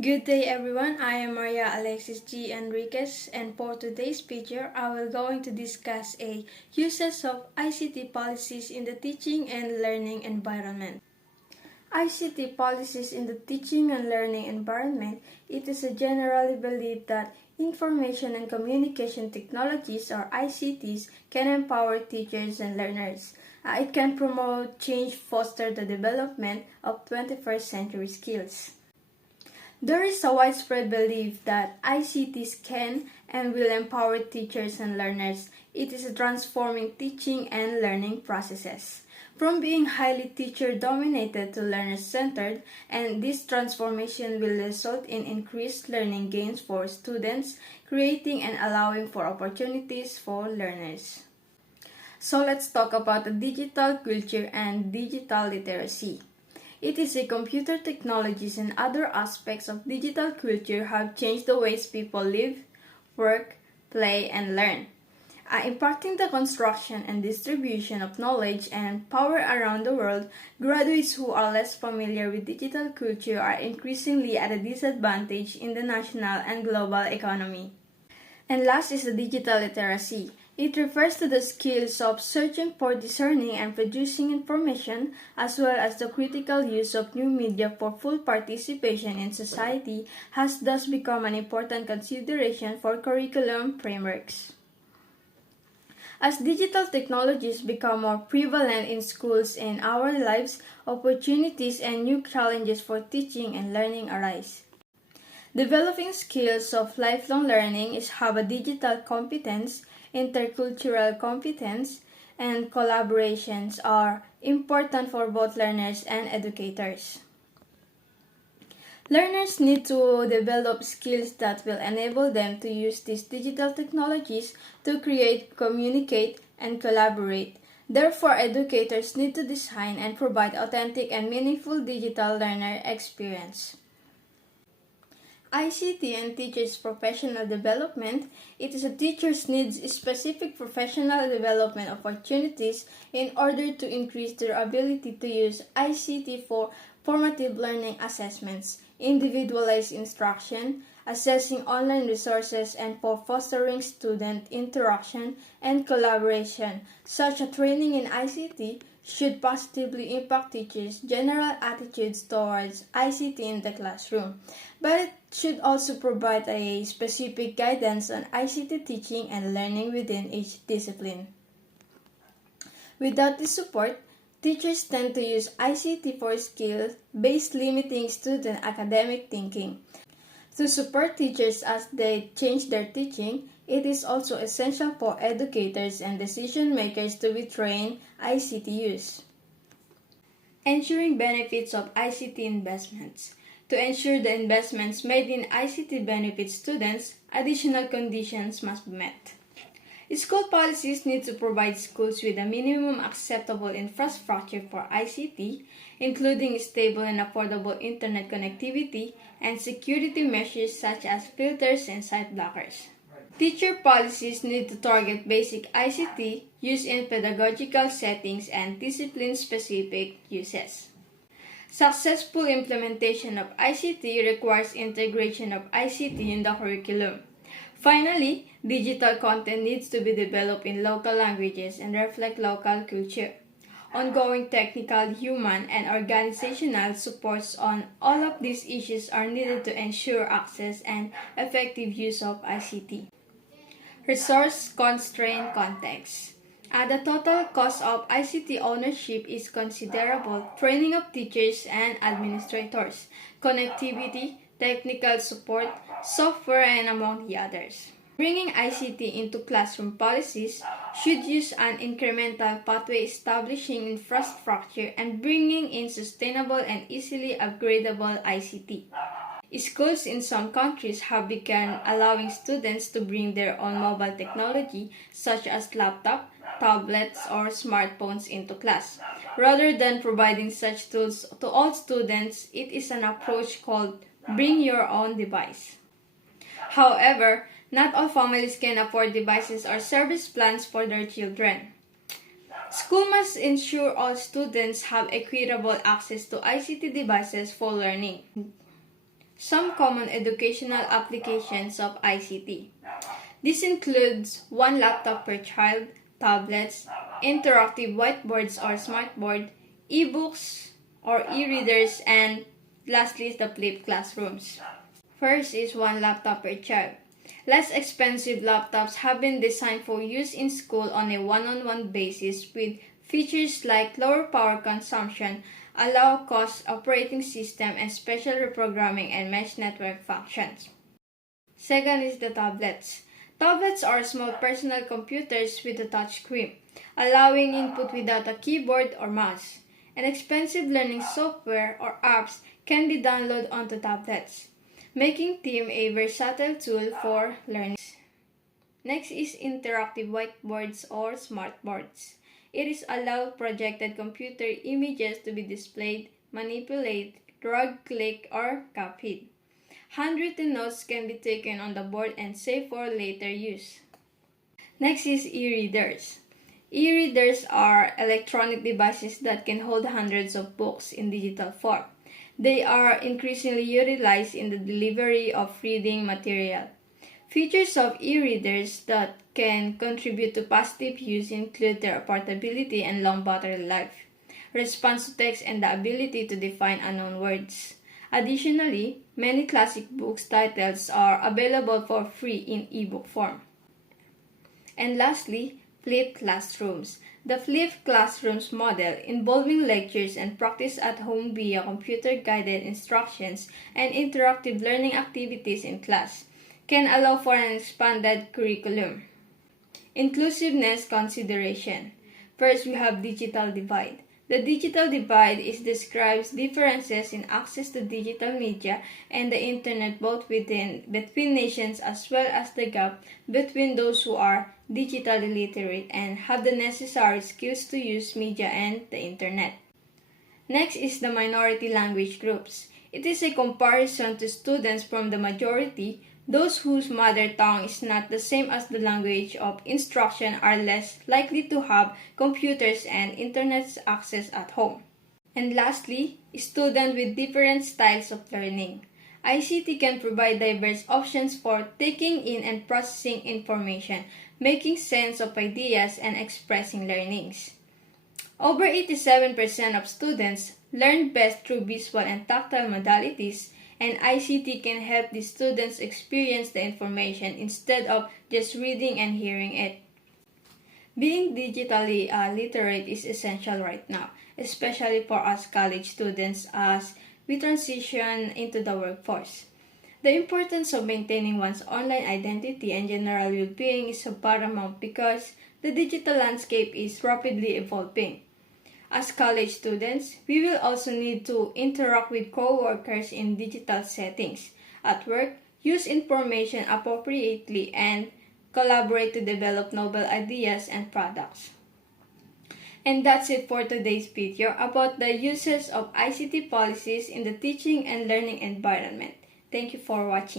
Good day everyone, I am Maria Alexis G. Enriquez, and for today's picture, I will going to discuss a uses of ICT policies in the teaching and learning environment. ICT policies in the teaching and learning environment, it is generally believed that information and communication technologies or ICTs can empower teachers and learners. It can promote change, foster the development of 21st century skills. There is a widespread belief that ICTs can and will empower teachers and learners. It is transforming teaching and learning processes from being highly teacher-dominated to learner-centered, and this transformation will result in increased learning gains for students, creating and allowing for opportunities for learners. So let's talk about the digital culture and digital literacy. It is a computer technologies and other aspects of digital culture have changed the ways people live, work, play, and learn, impacting the construction and distribution of knowledge and power around the world. Graduates who are less familiar with digital culture are increasingly at a disadvantage in the national and global economy. And last is the digital literacy. It refers to the skills of searching for, discerning, and producing information, as well as the critical use of new media for full participation in society, has thus become an important consideration for curriculum frameworks. As digital technologies become more prevalent in schools and our lives, opportunities and new challenges for teaching and learning arise. Developing skills of lifelong learning is have a digital competence, intercultural competence, and collaborations are important for both learners and educators. Learners need to develop skills that will enable them to use these digital technologies to create, communicate, and collaborate. Therefore, educators need to design and provide authentic and meaningful digital learner experience. ICT and teachers' professional development. It is a teacher's needs specific professional development opportunities in order to increase their ability to use ICT for formative learning assessments, individualized instruction, assessing online resources, and for fostering student interaction and collaboration. Such a training in ICT should positively impact teachers' general attitudes towards ICT in the classroom, but it should also provide a specific guidance on ICT teaching and learning within each discipline. Without this support, teachers tend to use ICT for skill-based, limiting student academic thinking. To support teachers as they change their teaching, it is also essential for educators and decision makers to be trained ICT use. Ensuring benefits of ICT investments. To ensure the investments made in ICT benefit students, additional conditions must be met. School policies need to provide schools with a minimum acceptable infrastructure for ICT, including stable and affordable internet connectivity and security measures such as filters and site blockers. Teacher policies need to target basic ICT use in pedagogical settings and discipline-specific uses. Successful implementation of ICT requires integration of ICT in the curriculum. Finally, digital content needs to be developed in local languages and reflect local culture. Ongoing technical, human, and organizational supports on all of these issues are needed to ensure access and effective use of ICT. Resource constraint context. The total cost of ICT ownership is considerable. Training of teachers and administrators, connectivity, technical support, software, and among the others. Bringing ICT into classroom policies should use an incremental pathway establishing infrastructure and bringing in sustainable and easily upgradable ICT. Schools in some countries have begun allowing students to bring their own mobile technology such as laptops, tablets, or smartphones into class. Rather than providing such tools to all students, it is an approach called bring your own device. However, not all families can afford devices or service plans for their children. School must ensure all students have equitable access to ICT devices for learning. Some common educational applications of ICT. This includes one laptop per child, tablets, interactive whiteboards or smartboard, e-books or e-readers, and lastly is the flipped classrooms. First is one laptop per child. Less expensive laptops have been designed for use in school on a one-on-one basis with features like lower power consumption, a low-cost operating system, and special reprogramming and mesh network functions. Second is the tablets. Tablets are small personal computers with a touchscreen, allowing input without a keyboard or mouse. And expensive learning software or apps can be downloaded onto tablets, making them a versatile tool for learning. Next is interactive whiteboards or smartboards. It is allowed projected computer images to be displayed, manipulated, drag, click, or copied. Handwritten notes can be taken on the board and saved for later use. Next is e-readers. E-readers are electronic devices that can hold hundreds of books in digital form. They are increasingly utilized in the delivery of reading material. Features of e-readers that can contribute to positive use include their portability and long battery life, response to text, and the ability to define unknown words. Additionally, many classic books titles are available for free in ebook form. And lastly, flipped classrooms. The flipped classrooms model, involving lectures and practice at home via computer-guided instructions and interactive learning activities in class, can allow for an expanded curriculum. Inclusiveness consideration. First, we have digital divide. The digital divide describes differences in access to digital media and the internet both between nations, as well as the gap between those who are digitally literate and have the necessary skills to use media and the internet. Next is the minority language groups. It is a comparison to students from the majority. Those whose mother tongue is not the same as the language of instruction are less likely to have computers and internet access at home. And lastly, students with different styles of learning. ICT can provide diverse options for taking in and processing information, making sense of ideas, and expressing learnings. Over 87% of students learn best through visual and tactile modalities, and ICT can help the students experience the information instead of just reading and hearing it. Being digitally literate is essential right now, especially for us college students as we transition into the workforce. The importance of maintaining one's online identity and general well-being is paramount because the digital landscape is rapidly evolving. As college students, we will also need to interact with co-workers in digital settings, at work, use information appropriately, and collaborate to develop novel ideas and products. And that's it for today's video about the uses of ICT policies in the teaching and learning environment. Thank you for watching.